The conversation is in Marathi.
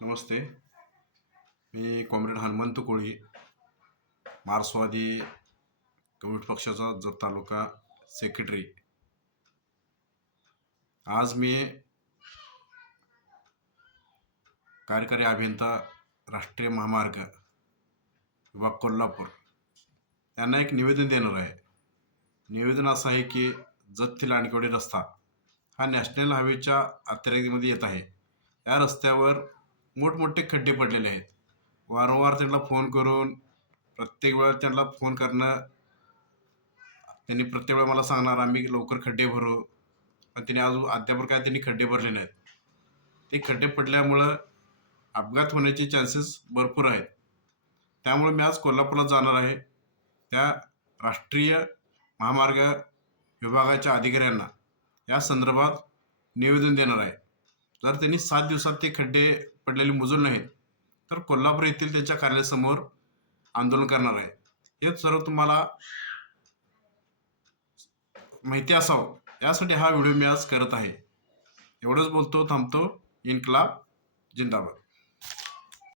नमस्ते. मी कॉम्रेड हनुमंत कोळी, मार्क्सवादी कम्युनिस्ट पक्षाचा जत तालुका सेक्रेटरी. आज मी कार्यकारी अभियंता राष्ट्रीय महामार्ग विभाग कोल्हापूर यांना एक निवेदन देणार आहे. निवेदन असं आहे की जत ते लांडकेवाडी रस्ता हा नॅशनल हायवेच्या अखत्यारीमध्ये येत आहे. या रस्त्यावर मोठमोठे खड्डे पडलेले आहेत. वारंवार त्यांना फोन करून प्रत्येक वेळा त्यांना फोन करणं, त्यांनी प्रत्येक वेळा मला सांगणार आम्ही लवकर खड्डे भरू, पण त्यांनी अद्याप काय त्यांनी खड्डे भरले नाहीत. ते खड्डे पडल्यामुळं अपघात होण्याचे चान्सेस भरपूर आहेत. त्यामुळे मी आज कोल्हापूरला जाणार आहे. त्या राष्ट्रीय महामार्ग विभागाच्या अधिकाऱ्यांना या संदर्भात निवेदन देणार आहे. जर त्यांनी 7 दिवसात ते खड्डे पडलेले मोजून नाहीत तर कोल्हापूर येथील त्यांच्या कार्यालयासमोर आंदोलन करणार आहे. हे सर्व तुम्हाला माहिती असावं यासाठी हा व्हिडिओ मी आज करत आहे. एवढंच बोलतो, थांबतो. इन्कलाब जिंदाबाद.